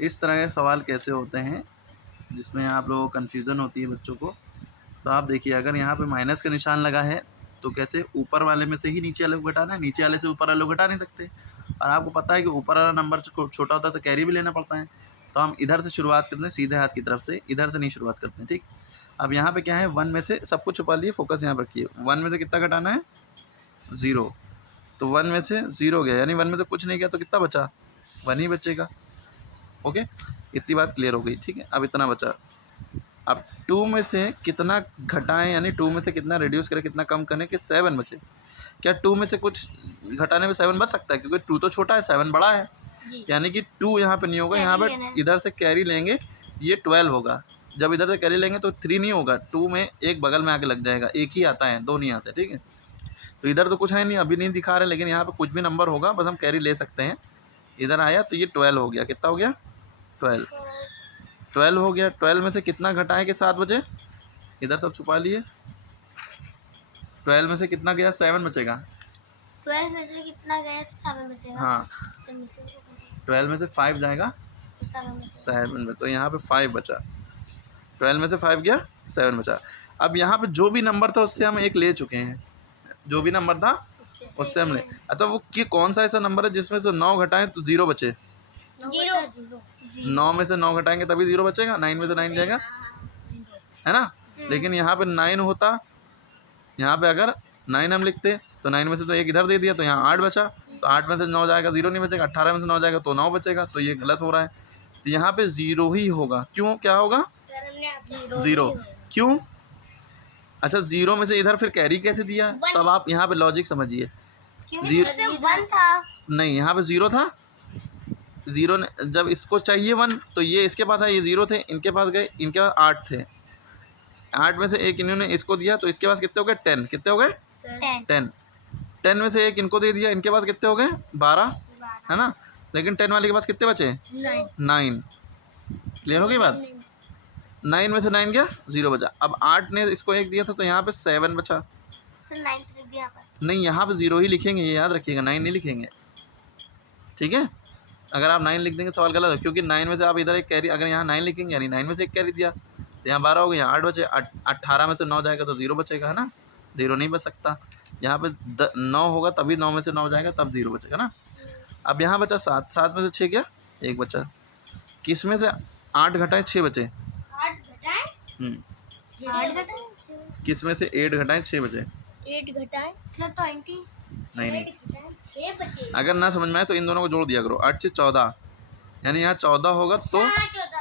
इस तरह के सवाल कैसे होते हैं जिसमें आप लोगों को कन्फ्यूज़न होती है बच्चों को। तो आप देखिए, अगर यहाँ पे माइनस का निशान लगा है तो कैसे ऊपर वाले में से ही नीचे वाले को घटाना है, नीचे वाले से ऊपर वाले को घटा नहीं सकते। और आपको पता है कि ऊपर वाला नंबर छोटा होता है तो कैरी भी लेना पड़ता है। तो हम इधर से शुरुआत करते हैं, सीधे हाथ की तरफ से, इधर से नहीं शुरुआत करते हैं, ठीक। अब यहाँ पे क्या है, 1 में से सब कुछ छुपा लिए, फोकस यहाँ पर रखिए। 1 में से कितना घटाना है, 0। तो 1 में से 0 गया, यानी 1 में से कुछ नहीं गया तो कितना बचा, 1 ही बचेगा। ओके, इतनी बात क्लियर हो गई, ठीक है। अब इतना बचा। अब 2 में से कितना घटाएं, यानी 2 में से कितना रिड्यूस करें, कितना कम करें कि 7 बचे। क्या 2 में से कुछ घटाने में 7 बच सकता है, क्योंकि 2 तो छोटा है, 7 बड़ा है, यानी कि 2 यहाँ पे नहीं होगा, यहाँ पे इधर से कैरी लेंगे, ये 12 होगा। जब इधर से कैरी लेंगे तो 3 नहीं होगा, 2 में एक बगल में आके लग जाएगा, एक ही आता है, 2 नहीं आते, ठीक है। तो इधर तो कुछ है नहीं, अभी नहीं दिखा रहे, लेकिन यहाँ पे कुछ भी नंबर होगा, बस हम कैरी ले सकते हैं। इधर आया तो ये 12 हो गया, कितना हो गया, 12 हो गया। 12 में से कितना घटाएं कि 7 बचे, इधर सब छुपा लिए। 12 में से कितना गया, 7 बचेगा। 12 में से कितना गया तो 7 बचेगा। हाँ, 12 में से 5 जाएगा 7 में, तो यहाँ पे 5 बचा। 12 में से 5 गया, 7 बचा। अब यहाँ पे जो भी नंबर था उससे हम एक ले चुके हैं, जो भी नंबर था उससे हम ले। अच्छा, वो कि कौन सा ऐसा नंबर है जिसमें से 9 घटाएं तो 0 बचे, 9 में से 9 घटाएंगे तभी 0 बचेगा, 9 में से 9 जाएगा, है ना। लेकिन यहाँ पे 9 होता, यहाँ पे अगर 9 हम लिखते तो 9 में से तो एक इधर दे दिया, तो यहाँ 8 बचा, तो 8 में से 9 जाएगा, 0 नहीं बचेगा। 18 में से 9 जाएगा तो 9 बचेगा, तो ये गलत हो रहा है। तो यहाँ पे 0 ही होगा। क्यों, क्या होगा, 0। क्यों, अच्छा 0 में से इधर फिर कैरी कैसे दिया, तब आप यहाँ पे लॉजिक समझिए। 1 था, नहीं, यहाँ पे 0 था। 0 ने जब इसको चाहिए 1 तो ये इसके पास है, ये 0 थे, इनके पास गए, इनके पास 8 थे। 8 में से एक इन्होंने इसको दिया तो इसके पास कितने हो गए, 10। कितने हो गए, 10। 10 में से एक इनको दे दिया, इनके पास कितने हो गए, 12, है ना। लेकिन 10 वाले के पास कितने बचे, 9। क्लियर हो गई बात। 9 में से 9 गया, 0 बचा। अब 8 ने इसको एक दिया था तो यहाँ पे 7 बचा। नहीं, यहाँ पे 0 ही लिखेंगे, ये याद रखिएगा, 9 नहीं लिखेंगे, ठीक है। अगर आप 9 लिख देंगे सवाल गलत है, क्योंकि 9 में से आप इधर एक कैरी, अगर यहाँ 9 लिखेंगे यानी 9 में से एक कैरी दिया, तो यहाँ 12 हो गया, यहाँ 8 बचे। 18 में से 9 जाएगा तो 0 बचेगा, है ना। 0 नहीं बच सकता, यहाँ पे 9 होगा तभी 9 में से 9 जाएगा, तब 0 बचेगा ना। अब यहाँ बचा 7, 7 में से 6 गया, 1 बचा। किस में से 8 घटाए 6 बचे, किस में से 8 घटाए 6 बचे, 8 घटाए 20, नहीं, 6 बचे। अगर ना समझ में आए तो इन दोनों को जोड़ दिया करो। 8 से 14, यानी यहाँ 14 होगा तो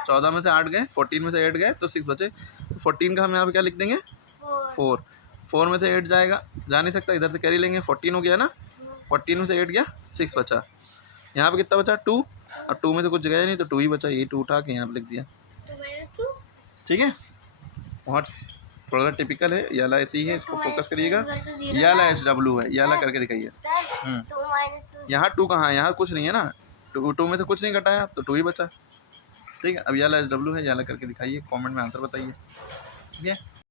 14 में से 8 गए, 14 में से 8 गए तो 6 बचे। 14 का हम यहाँ पे क्या लिख देंगे, 4। 4 में से 8 जाएगा, जा नहीं सकता, इधर से कैरी लेंगे, 14 हो गया ना। 14 में से 8 गया, 6 बचा। यहाँ पे कितना बचा, 2, और 2 में से कुछ गया नहीं तो 2 ही बचा, ये 2 उठा के यहाँ पे लिख दिया, ठीक है। बहुत थोड़ा सा टिपिकल है, ये वाला ऐसे ही है, इसको फोकस करिएगा। ये वाला SW है, ये वाला करके दिखाइए। यहाँ 2 कहाँ है, यहाँ कुछ नहीं है ना, 2 में से कुछ नहीं घटाया तो 2 ही बचा, ठीक है। अब ये वाला SW है, ये वाला करके दिखाइए, कमेंट में आंसर बताइए, ठीक है।